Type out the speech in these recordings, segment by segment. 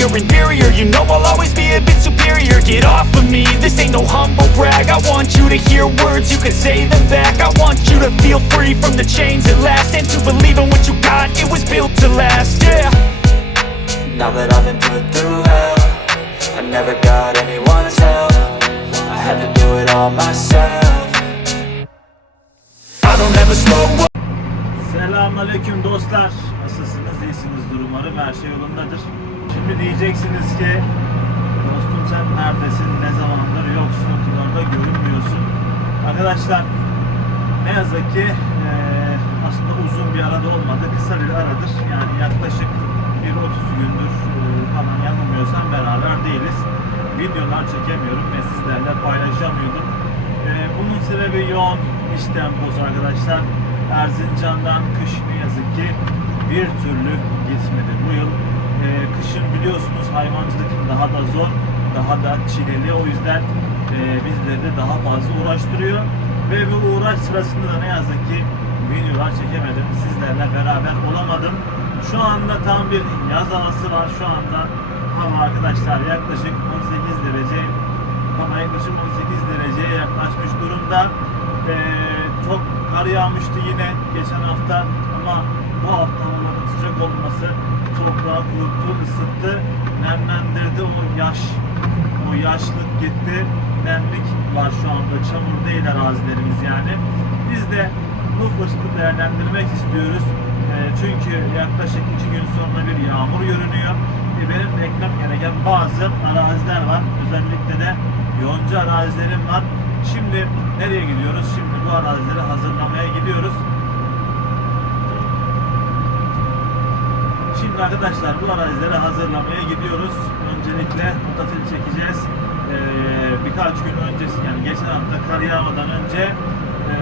exterior Inferior, you know I'll always be a bit superior. Get off of me, this ain't no humble brag. I want you to hear words, you can say them back. I want you to feel free from the chains at last. And to believe in what you got, it was built to last, yeah. Now that I've been put through hell I never got anyone's help. I had to do it all myself. I don't ever slow up. Selamünaleyküm dostlar. Nasılsınız? İyisinizdir umarım. Her şey yolundadır. Şimdi diyeceksiniz ki dostum sen neredesin? Ne zamandır yoksun? Ortalarda görünmüyorsun. Arkadaşlar ne yazık ki eee, aslında uzun bir arada olmadı. Kısa bir aradır. Yani yaklaşık bir 30 gündür eee, falan yanılmıyorsam beraber değiliz. Videolar çekemiyorum ve sizlerle paylaşamıyordum. Eee, bunun sebebi yoğun iş temposu arkadaşlar. Erzincan'dan kış ne yazık ki bir türlü gitmedi. Bu yıl eee, kışın biliyorsunuz hayvancılık daha da zor, daha da çileli. O yüzden eee bizleri de daha fazla uğraştırıyor. Ve bu uğraş sırasında da ne yazık ki videolar çekemedim. Sizlerle beraber olamadım. Şu anda tam bir yaz havası var şu anda. Hava arkadaşlar yaklaşık 18 derece hava yaklaşık 18 dereceye yaklaşmış durumda. Ee, çok kar yağmıştı yine geçen hafta ama bu hafta havaların sıcak olması toprağı kuruttu, ısıttı, nemlendirdi o yaş, o yaşlık gitti, nemlik var şu anda, çamur değil arazilerimiz yani. Biz de bu fırsatı değerlendirmek istiyoruz. Ee, çünkü yaklaşık iki gün sonra bir yağmur görünüyor. Ee, benim ekmem gereken bazı araziler var. Özellikle de yonca arazilerim var. Şimdi nereye gidiyoruz? Şimdi bu arazileri hazırlamaya gidiyoruz. Şimdi arkadaşlar bu arazileri hazırlamaya gidiyoruz. Öncelikle rotatil çekeceğiz. Ee, birkaç gün öncesi yani geçen hafta kar yağmadan önce e,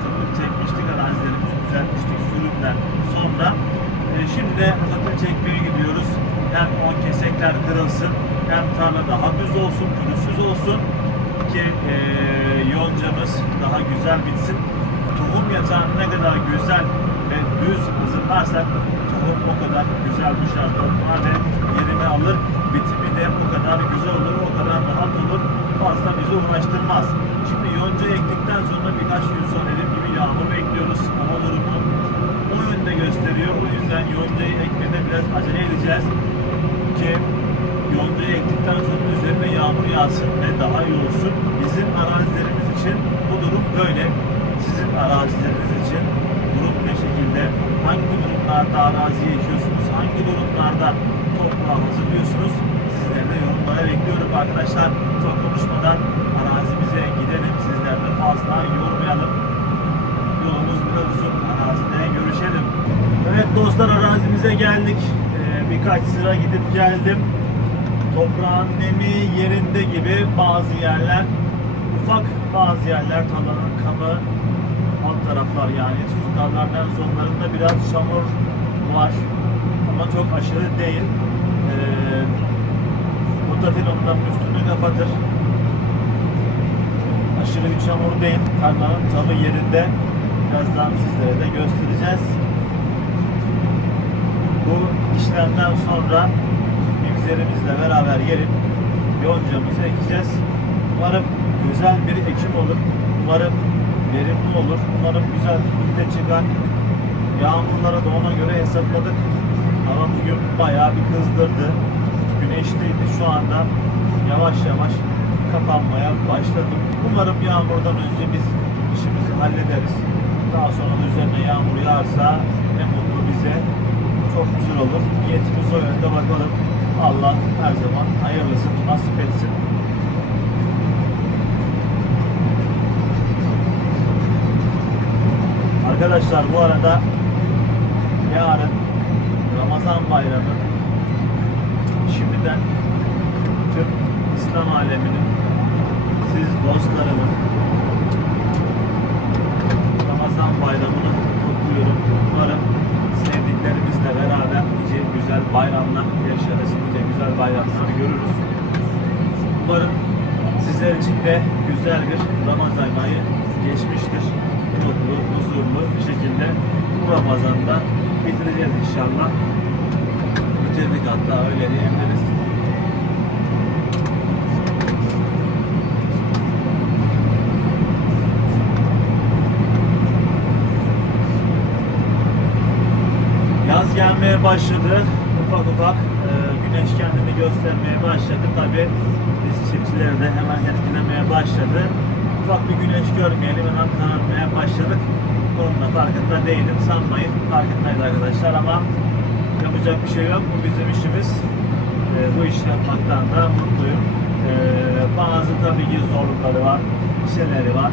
tırmık çekmiştik arazilerimizi düzeltmiştik sürümden sonra. E, şimdi rotatil çekmeye gidiyoruz. Hem o kesekler kırılsın hem tarla daha düz olsun, pürüzsüz olsun ki e, yoncamız daha güzel bitsin. Tohum yatağını ne kadar güzel ve düz hazırlarsak tohum o kadar güzel düşer tohumlar ve yerini alır. Bitimi de o kadar güzel olur, o kadar rahat olur. Fazla bizi uğraştırmaz. Şimdi yonca ektikten sonra birkaç gün sonra dediğim gibi yağmur bekliyoruz. Hava durumu o yönde gösteriyor. O yüzden yoncayı ekmede biraz acele edeceğiz ki yoncayı ektikten sonra üzerine yağmur yağsın ve daha iyi olsun. Bizim arazilerimiz için bu durum böyle. Sizin arazileriniz için ne şekilde? Hangi durumlarda arazi ekiyorsunuz? Hangi durumlarda toprağı hazırlıyorsunuz? Sizleri de yorumlara bekliyorum arkadaşlar. Çok konuşmadan arazimize gidelim. Sizler de fazla yormayalım. Yolumuz biraz uzun. Arazide görüşelim. Evet dostlar arazimize geldik. Ee, birkaç sıra gidip geldim. Toprağın nemi yerinde gibi bazı yerler ufak bazı yerler tarlanın kamı alt taraflar yani tarlaların sonlarında biraz çamur var ama çok aşırı değil. Ee, rotatil ondan üstünü kapatır. Aşırı bir çamur değil. Tarlanın tabi yerinde. Birazdan sizlere de göstereceğiz. Bu işlemden sonra mimzerimizle beraber gelip yoncamızı ekeceğiz. Umarım güzel bir ekim olur. Umarım verimli olur. Umarım güzel bir de çıkar. Yağmurlara da ona göre hesapladık. Hava bugün bayağı bir kızdırdı. Güneşliydi şu anda. yavaş yavaş kapanmaya başladı. Umarım yağmurdan önce biz işimizi hallederiz. Daha sonra da üzerine yağmur yağarsa ne mutlu bize. Çok güzel olur. Niyetimiz o yönde bakalım. Allah her zaman hayırlısını nasip etsin. Arkadaşlar bu arada yarın Ramazan bayramı şimdiden tüm İslam aleminin siz dostlarımın Ramazan bayramını kutluyorum. Umarım sevdiklerimizle beraber nice güzel bayramlar yaşarız. Nice güzel bayramlar görürüz. Umarım sizler için de güzel bir Ramazan ayı geçmiştir. Mutlu, huzurlu bir şekilde bu Ramazan'da bitireceğiz inşallah. Bitirdik hatta öyle diyebiliriz. Yaz gelmeye başladı. Ufak ufak e, güneş kendini göstermeye başladı. Tabi biz çiftçileri de hemen etkilemeye başladı. Ufak bir güneş görmeyelim hemen kararmaya başladık. Onun da farkında değilim sanmayın. Farkındayız arkadaşlar ama yapacak bir şey yok. Bu bizim işimiz. E, bu işi yapmaktan da mutluyum. E, bazı tabii ki zorlukları var, şeyleri var.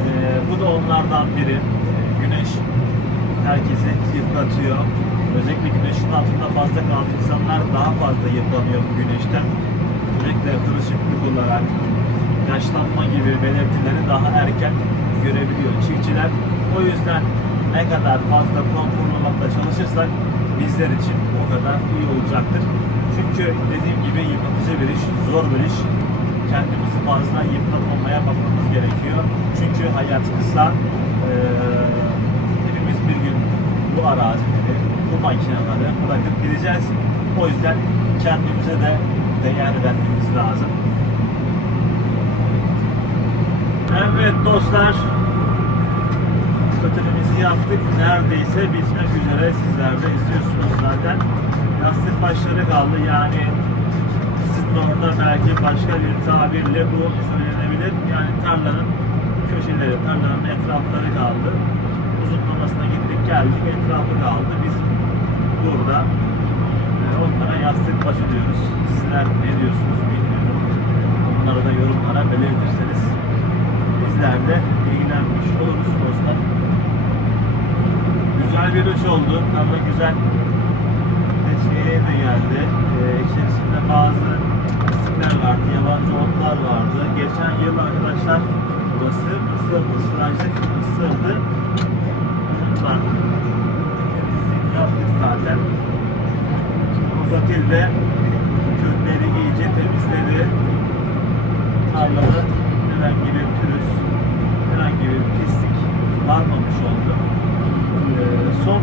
E, bu da onlardan biri. E, güneş herkesi yıpratıyor. Özellikle güneşin altında fazla kalan insanlar daha fazla yıpranıyor bu güneşten. Özellikle kırışıklık olarak yaşlanma gibi belirtileri daha erken görebiliyor çiftçiler. O yüzden ne kadar fazla konforlu olmakla çalışırsak bizler için o kadar iyi olacaktır. Çünkü dediğim gibi yıpratıcı bir iş, zor bir iş. Kendimizi fazla yıpratmamaya bakmamız gerekiyor. Çünkü hayat kısa. Ee, hepimiz bir gün bu arazileri, bu makineleri bırakıp gideceğiz. O yüzden kendimize de değer vermemiz lazım. Evet dostlar, ötelimizi yaptık. Neredeyse bitmek üzere. Sizler de izliyorsunuz zaten. Yastık başları kaldı. Yani sizin orada belki başka bir tabirle bu söylenebilir. Yani tarlanın köşeleri, tarlanın etrafları kaldı. Uzunlamasına gittik geldik, etrafı kaldı. Biz burada e, onlara yastık başı diyoruz. Sizler ne diyorsunuz bilmiyorum. Onları da yorumlara belirtirseniz bizler de ilgilenmiş oluruz dostlar. Güzel bir uç oldu. Ama güzel tesviye de geldi. Ee, içerisinde bazı isimler vardı, yabancı otlar vardı. Geçen yıl arkadaşlar burası Mısır, Mısıracık Mısır'dı. Bunlar yaptık zaten. Uzatil de kökleri iyice temizledi. Tarlada herhangi bir pürüz, herhangi bir pislik varmamış oldu. Ee, son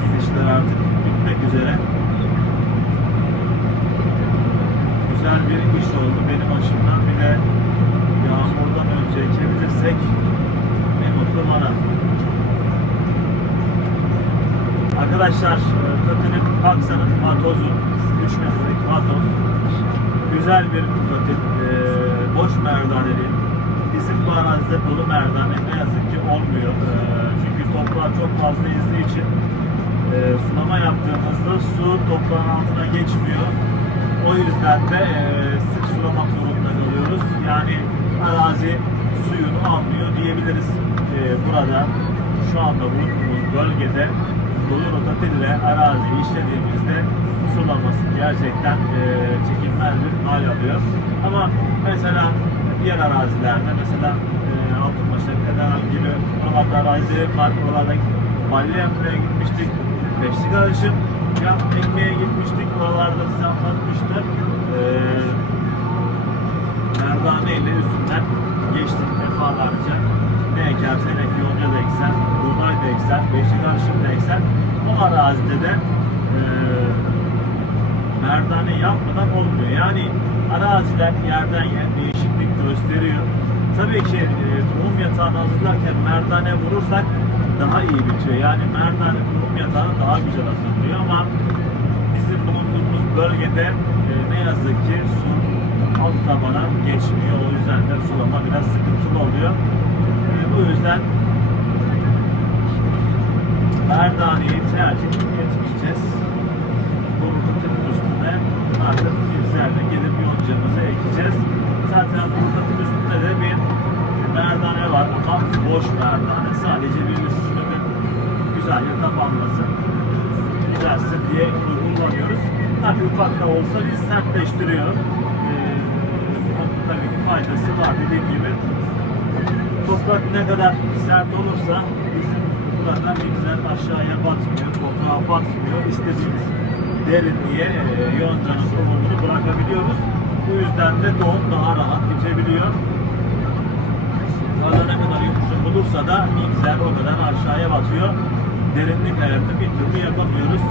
gidişler artık bitmek üzere. Güzel bir iş oldu benim açımdan. Bir de yağmurdan önce ekebilirsek ne mutlu bana. Arkadaşlar, Kötü'nün Paksa'nın matozu, 3 metrelik matoz. Güzel bir protein, e, boş merdaneli. Bizim bu arazide dolu merdane ne yazık ki olmuyor. E, çünkü toplar çok fazla izdiği için e, sulama yaptığımızda su toprağın altına geçmiyor. O yüzden de e, sık sulamak zorunda kalıyoruz. Yani arazi suyunu almıyor diyebiliriz. E, burada şu anda bulunduğumuz bölgede dolu rotatille arazi işlediğimizde sulaması gerçekten e, çekilmez hal alıyor. Ama mesela diğer arazilerde mesela e, Altınbaşı'nda herhangi bir oralarda arazilerim var. Oralarda balya yapmaya gitmiştik. Beşlik karışım yap ekmeye gitmiştik. Oralarda size anlatmıştım. E, merdane ile üstünden geçtik defalarca. Ne ekersen ek, yonca da eksen, buğday da eksen, beşlik karışım da eksen o arazide de e, merdane yapmadan olmuyor. Yani araziler yerden yer değişiklik gösteriyor. Tabii ki e, tohum yatağını hazırlarken merdane vurursak daha iyi bitiyor. Yani merdane tohum yatağını daha güzel hazırlıyor ama bizim bulunduğumuz bölgede e, ne yazık ki su alt tabana geçmiyor. O yüzden de sulama biraz sıkıntılı oluyor. E, bu yüzden Merdane'yi tercih etmeyeceğiz. Bu ruhsatın üstüne artık bizlerle gelip yoncamızı ekeceğiz. Zaten ruhsatın üstünde de bir merdane var ama boş merdane. Sadece bir üstünü bir güzelce kapanmasın. Güzelsin diye kullanıyoruz. Tabii ufak da olsa bir sertleştiriyor. Ee, tabii ki faydası var dediğim gibi. Toprak ne kadar sert olursa bizim buradan bir güzel aşağıya batmıyor, toprağa batmıyor. İstediğimiz derinliğe e, yoncanın tohumunu bırakabiliyoruz. Bu yüzden de tohum daha rahat geçebiliyor. Arada ne kadar yumuşak olursa da mikser o kadar aşağıya batıyor. Derinlik ayarını bir türlü yapamıyoruz.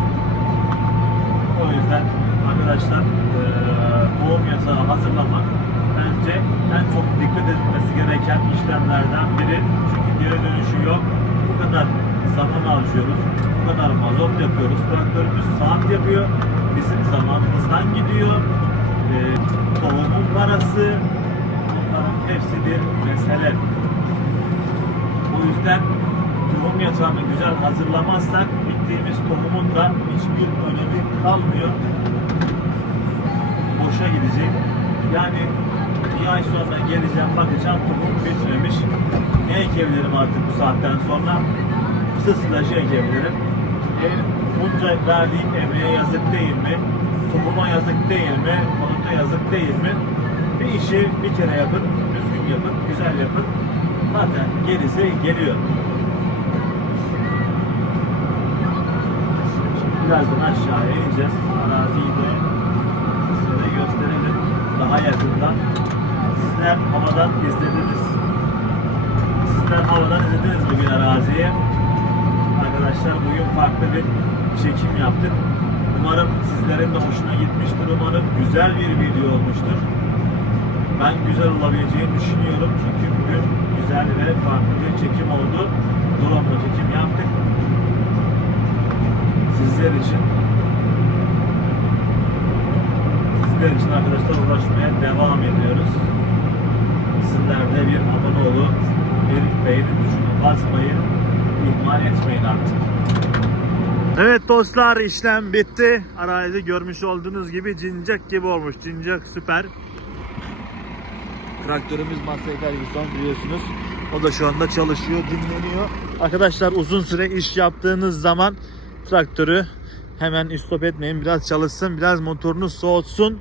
O yüzden arkadaşlar e, tohum yatağı hazırlamak bence en çok dikkat edilmesi gereken işlemlerden biri. Çünkü geri dönüşü yok. Bu kadar zaman harcıyoruz. Bu kadar mazot yapıyoruz. Traktörümüz saat yapıyor. Bizim zamanımızdan gidiyor. E, tohumun parası. Bunların hepsi bir mesele. O yüzden tohum yatağını güzel hazırlamazsak bittiğimiz tohumun da hiçbir önemi kalmıyor. Boşa gidecek. Yani bir ay sonra geleceğim bakacağım tohum bitmemiş. Ne ekebilirim artık bu saatten sonra? Kısa sılajı ekebilirim. E, bunca verdiğim emeğe yazık değil mi? Tohuma yazık değil mi? Konutta yazık değil mi? Bir işi bir kere yapın, düzgün yapın, güzel yapın. Zaten gerisi geliyor. Birazdan aşağıya ineceğiz. Araziyi de. Daha yakından. Sizler havadan izlediniz. Sizler havadan izlediniz bugün araziyi. Arkadaşlar bugün farklı bir çekim yaptık. Umarım sizlerin de hoşuna gitmiştir. Umarım güzel bir video olmuştur. Ben güzel olabileceğini düşünüyorum. Çünkü bugün güzel ve farklı bir çekim oldu. Drone'la çekim yaptık. Sizler için sizler için arkadaşlar uğraşmaya devam ediyoruz. Sizler de bir abone olun, bir beğeni tuşuna basmayı ihmal etmeyin artık. Evet dostlar işlem bitti. Arazi görmüş olduğunuz gibi cincak gibi olmuş. Cincak süper. Traktörümüz Massey Ferguson biliyorsunuz. O da şu anda çalışıyor, dinleniyor. Arkadaşlar uzun süre iş yaptığınız zaman traktörü hemen istop etmeyin. Biraz çalışsın, biraz motorunu soğutsun.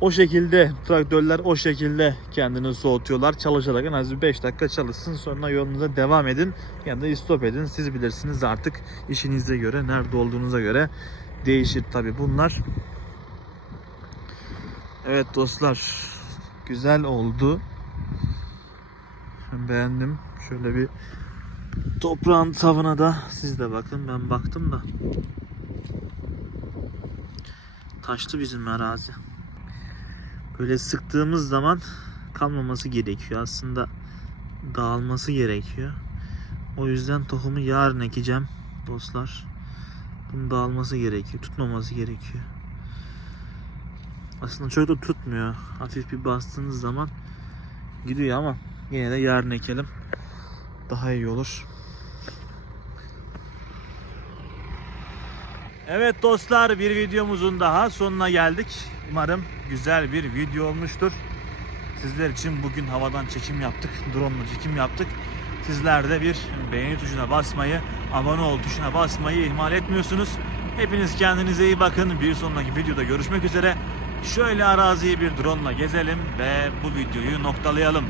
O şekilde traktörler o şekilde kendini soğutuyorlar. Çalışarak en az bir 5 dakika çalışsın. Sonra yolunuza devam edin ya da istop edin. Siz bilirsiniz artık işinize göre, nerede olduğunuza göre değişir tabi bunlar. Evet dostlar güzel oldu. Beğendim. Şöyle bir toprağın tavına da siz de bakın. Ben baktım da. Taştı bizim arazi. Böyle sıktığımız zaman kalmaması gerekiyor. Aslında dağılması gerekiyor. O yüzden tohumu yarın ekeceğim dostlar. Bunun dağılması gerekiyor. Tutmaması gerekiyor. Aslında çok da tutmuyor. Hafif bir bastığınız zaman gidiyor ama yine de yarın ekelim. Daha iyi olur. Evet dostlar bir videomuzun daha sonuna geldik. Umarım güzel bir video olmuştur. Sizler için bugün havadan çekim yaptık. Drone çekim yaptık. Sizler de bir beğeni tuşuna basmayı, abone ol tuşuna basmayı ihmal etmiyorsunuz. Hepiniz kendinize iyi bakın. Bir sonraki videoda görüşmek üzere. Şöyle araziyi bir drone ile gezelim ve bu videoyu noktalayalım.